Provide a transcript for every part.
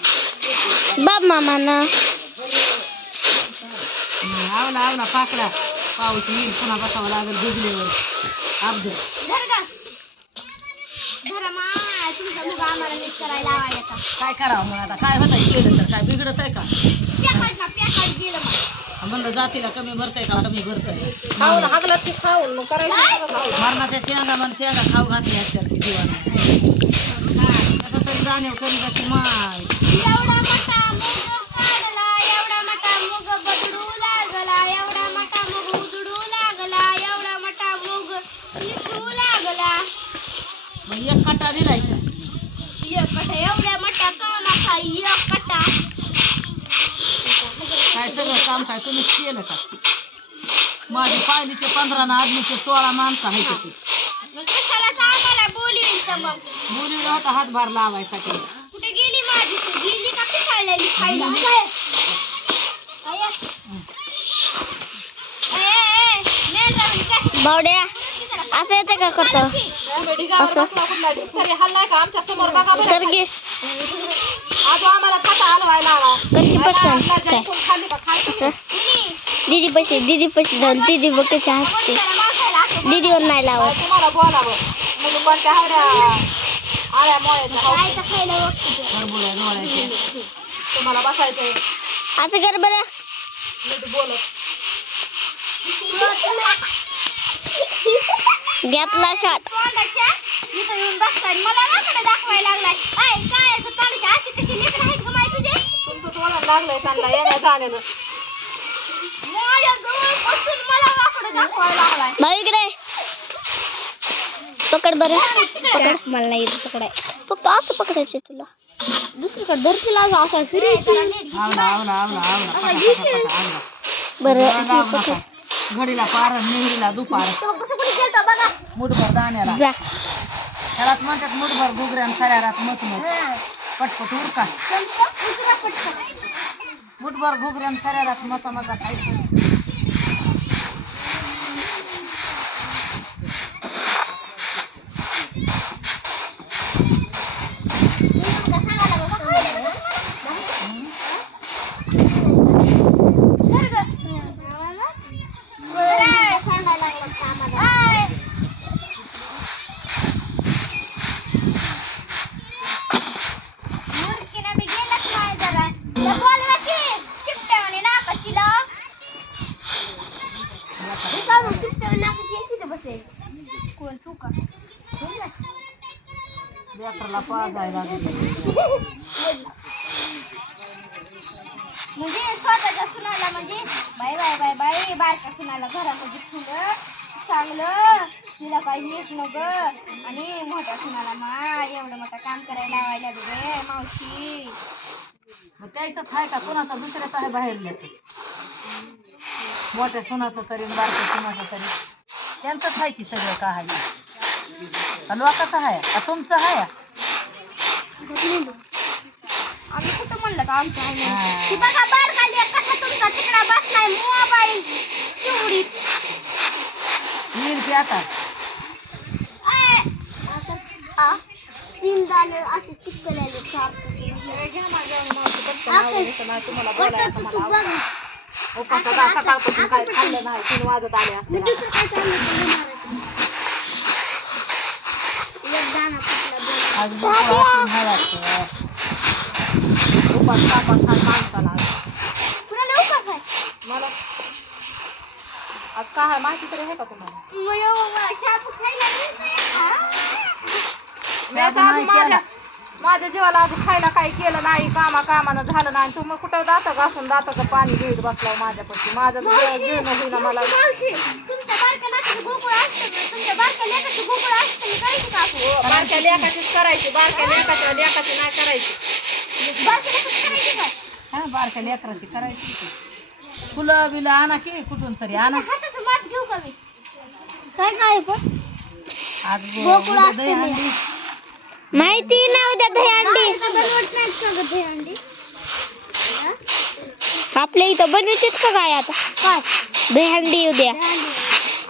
बाप मामानं. हं, आवला आवला पाकडा. पाऊस येईल पुन्हा बसावं लागेल भिजल्यावर अब्दुल काय करावं मग आता? काय होतं केलं तर? काय बिघडत आहे का म्हणलं जातीला कमी भरतंय का कमी भरतंय? खाऊन हागला तू खाऊन मग करायचं मरणाच्या शेंगा मन शेंगा खाऊ घातली असतात की जीवाला जाणीव करी जाते माय. एवढा मोठा मूग काढला एवढा मोठा मूग बदडू लागला एवढा मोठा मूग उजडू लागला एवढा मोठा मूग निघू लागला. मग एक कटा एक कटा एवढ्या मोठा कवनाचा एक कटा काय सगळं काम काय तुम्हीच केलं का? माझी पाहिलीचे पंधरा ना आदमीचे सोळा माणसं आहे ते मग कशाला आम्हाला बोलवील तर मग मुलीला होता हातभार लावायसाठी. कुठे गेली माझी ती? गेली का खायला? बावड्या असं येते का करतो? असं? आमच्यासमोर बघा बरं. तर घे. आज आम्हाला खाता हलवायला आला कधी पसंत? काय? खाल्ली का खायचं? दीदी पैसे दीदी दीदी बघ कशी हसते दीदीवर नाही लावत. तुम्हाला बोलावं. म्हणजे कोणत्या हवड्या आळ्या मोळ्याच्या हरभऱ्या डोळ्याचे तुम्हाला बसायचंय. असं कर बरं. नीट बोलत घेतला शॉट इथं येऊन बसताय मला नाकडे दाखवायला लागलाय. काय काय ग तोंडाची अशी कशी लेकरं आहेत ग माय तुझे? तुमचं तोंडाला लागलंय त्यांना येण्या जाण्यानं माझ्या जवळ बसून मला वाकडं दाखवायला लागलाय भाऊ इकडे. पकड बरं. पकड. मला नाही येत पकडाय. फक्त असं पकडायचं तुला. दुसरीकडे धर तुला असं असं फिरायचं आवला आवला आवला आवला पटा, पटा, पटा, आवला. बरं लाव नका. घडीला पार नेहरीला दुपार. कसं कुठे गेलतो बघा. मुठभर दाण्याला. जा. त्यालाच म्हणतात मुठभर घुगऱ्यान खऱ्या रात मत मत पटपट उरका. मुठभर घुगऱ्यान खऱ्या रात मसा मता खायचं. कोण तू का? लेकराला पाजायला म्हणजे स्वतःच्या सुनाला म्हणजे बाय बाय बाय बाय बारक्या सुनाला घरामध्ये ठेवलं चांगलं तिला काही नीट न ग आणि मोठ्या सुनाला मा एवढं मोठं काम करायला लावायला गे मावशी. मग त्याचं आहे का? कोणाचा दुसऱ्याचा आहे बाहेर मोठ्या सुनाचं तरी बारक्या सुनाचं तरी. त्यांचंच आहे की सगळं का आहे आहे का तुमचं आहे आम्ही कुठं म्हणलं का आमचं आहे म्हणून. हा. बघा बार खाली कसा तुमचा तिकडा बसलाय मोबाईल. चिवडीत येईल की आता? आय. आ, तीन दाणे असे चिपकलेले सारखं तुम्हाला बोलायचं मला आवडतं. उपासाचा सकाळपासून काय खाल्लं नाही तीन वाजत आले असते मी दुसरं काय चाललं होतं नाही मारायचं. एक दाणा फुटला दोन. आज बुधवार तीन हवाचं. उपास तापास हा माणसाला आज. कुणाला उपास आहे? मला आज काय आहे माहिती तरी आहे का तुम्हाला मला बाबा शाबू खायला मिळतंय. हा? मी आता आज माझ्या माझ्या जीवाला आज खायला काही केलं नाही कामा कामानं झालं नाही. तुम्ही कुठं जातं घासून का पाणी घेत बसलाय माझ्यापाशी माझं होईना मला. बारक्या असतं ना, करायचं? बारक्या लेकाच्या लेकाची नाही करायची. बारक्या? हा लेकराची करायची. फुलं बिलं आणा की कुठून तरी आणा? काय काय पण आज गोकुळ माहिती ना आपल्या इथं बनवायचीच का काय आता? काय? दहीहंडी उद्या.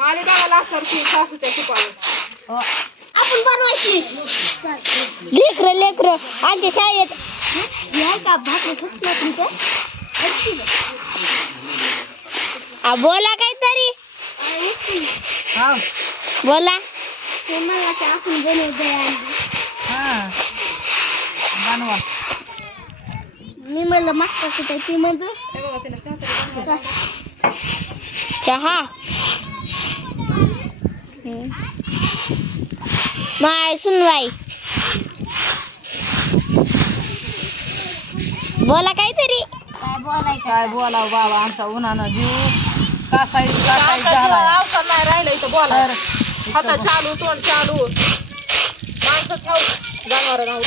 आले की सासूच्या शिकवायला. आपण बनवायची. लेकर लेकर आमच्या शाळेत. का भाकरी सुटलं तुमचं आ, बोला काहीतरी. हा बोला. ते मला आपण बनवू हा. बनवा. मी म्हणलं मागता कुठे ती म्हणजे चहा हम्म. माय सुनवाई बोला काहीतरी काय बोलायचं काय बोलाव बाबा आमचा उन्हानं जीव कासाई कासाई झाला अवसर नाही राहिलं इथं बोला तर हातात चालू तोंड चालू माणसं ठाऊ जनावर राहू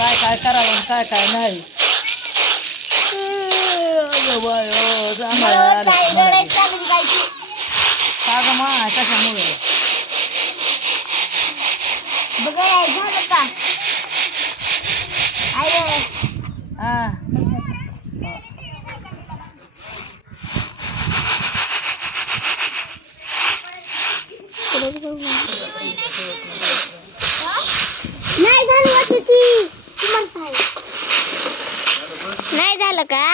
काय काय करावं आणि काय काय नाही अगं बाय, ओ, जांभळं आले. का गं माय, कशामुळे बघा झालं का आय हा नाही झालं वाटतं ती ती म्हणताय नाही झालं का?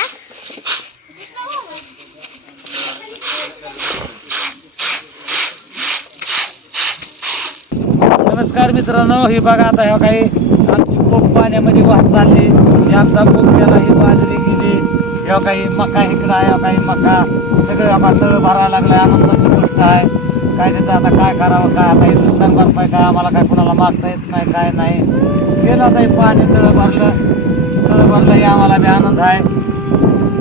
नमस्कार मित्रांनो हे बघा आता ह्या काही आमची पोप पाण्यामध्ये वाहत चालली. ही आमचा पोप ही बाजरी गेली. ह्या काही मका इकडं ह्या काही मका. सगळं आम्हाला तळ भरायला लागलाय. आनंदाची गोष्ट आहे. काय त्याचं आता काय करावं काय आता हे नुकसान भरपाई काय आम्हाला काय कुणाला मागता येत नाही काय नाही. गेलं आता पाणी तळ भरलं तळ भरलं हे आम्हाला बी आनंद आहे.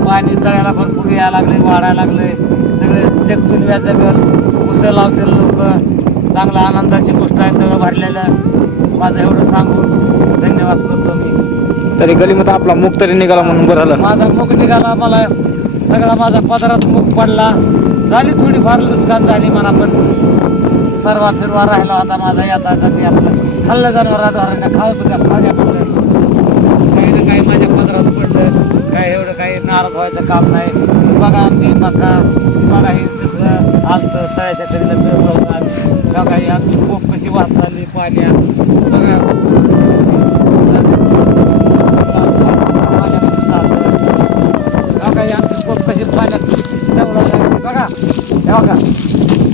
पाणी तळ्याला भरपूर यायला लागले वाढायला लागले. सगळे जगतून व्याजागर उसं लावतील लोक. चांगला आनंदाची गोष्ट आहे तळं भरलेलं. माझं एवढं सांगून धन्यवाद करतो मी. तरी गलीमध्ये आपला मुख तरी निघाला म्हणून बरं झालं माझा मुख निघाला मला सगळा माझा पदरात मुख पडला. झाली थोडी फार नुकसान झाली मला पण सर्वा फिरवा राहिला होता माझा येता जाती आपलं खाल्लं जनावरांना खावत होत्या खाण्या काही ना काही माझ्या पदरात पडलं काय एवढं काही नाराज व्हायचं काम नाही. बघा आमची मका बघा हे दुसरं आमचं तळ्याच्या करीला चढवतात बघा ही आमची पोप कशी वाहत चालली पाण्यात. बघा. बघा ही आमची कशी पाण्यात दवडा लागली बघा. हे बघा.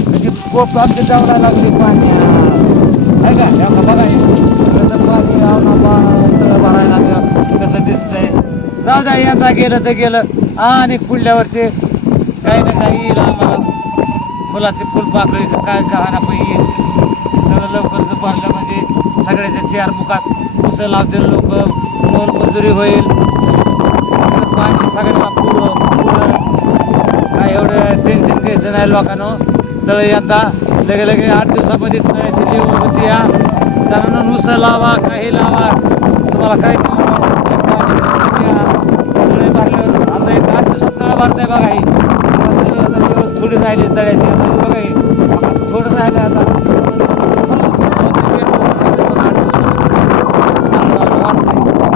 म्हणजे पोप आमच्या दवडा लागली पाण्यात आहे का? हे बघा बघा. कसं पाणी आवना भरायला लागलं. कसं दिसतंय? जाऊ द्या यंदा गेलं तर गेलं. आणि पुढल्या वर्षी काही ना काही येईल आम्हाला. फुलाचे फुलपाखळी का काय कहाणा पण येईल. सगळं लवकर भरलं म्हणजे सगळ्याच्या चार मुखात उसं लावतील लोक. मोल मजुरी होईल. पाणी सगळ्यांना पुरं पुरं. एवढं टेन्शन घ्यायचं नाही लोकांनो. तळ यंदा लगे लगे आठ दिवसामध्ये तळ्याची लेवल होती या. त्यांना नुसतं लावा काही लावा. तुम्हाला काय तळे भरल्यावर आता एक आठ दिवसात तळ भरताय बघा ही. थोडी राहिली तळ्याची. बघा ही. थोडं राहिलं आता.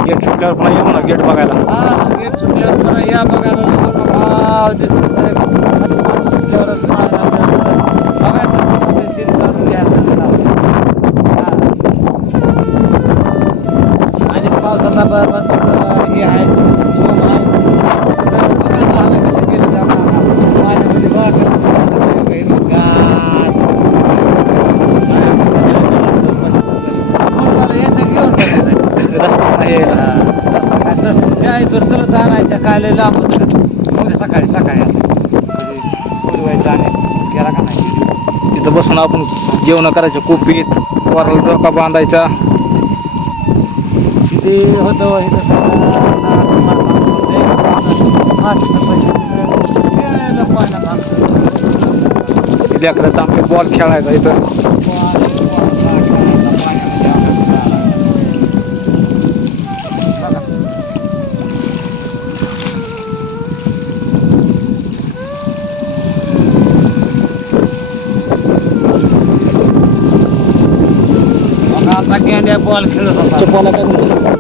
गेट सुटल्यावर पुन्हा येऊ ना गेट बघायला हा गेट सुटल्यावर पुन्हा या बघायला नको वाव दिसत आहे. आता पाणी सुटल्यावरच बघायला बघायचं ते सीन काढून घ्यायचं जरा. हा. आणि पावसाचा ब- ब- ब- हे आहे जोम आहे तर बघायचं आम्ही कसं केलं त्या पा- पाण्यामध्ये बघा कसं दिसतं ते हिरवंगार. काय आपण त्याला जरा मस्त करू. मला याचं घेऊन बघायचं. रस्ता नाही यायला. त्या इथून चलत आणायच्या काय लय लांब होतं का उद्या सकाळी सकाळी पुरवायचं आणि गेला का नाही तिथं बसून आपण जेवण करायचं कोपीत वराला डोका बांधायचा किती होतं इथं सगळं नारळ मारलं होतं. मातीचं पैसे दिलं. गेलं पाण्यात आमचं. आमचे बॉल खेळायचा इथं आता गेंड्या बॉल खेळत होता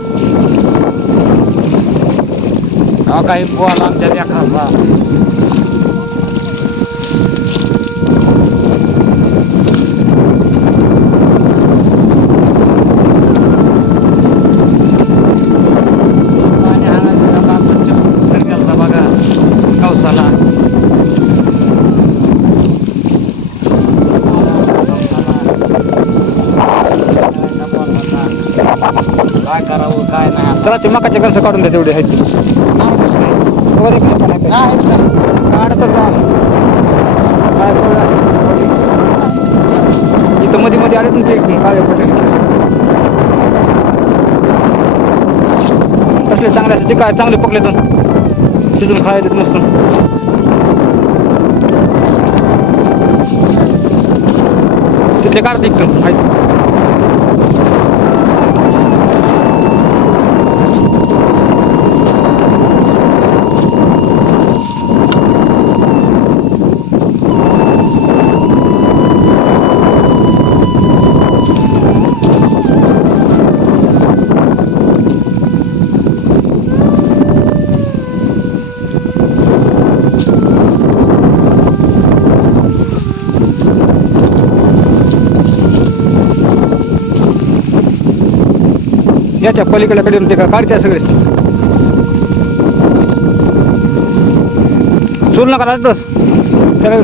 हा काही बॉल आमच्या लेकराचा काय काय नाही. जरा ते मकाच्या कणसं काढून द्या तेवढे आहेत ते. वर एक नका नाही काय. काढतच? इथं मध्ये मध्ये आले तुमचे एक काळे पटेल कसले चांगले असते काय चांगले पकले तर शिजून खायला देत नसतं तिथले काढते एकदम आहेत याच्या पलीकडे कडे ते का त्या सगळे. चूल नका राहत त्याला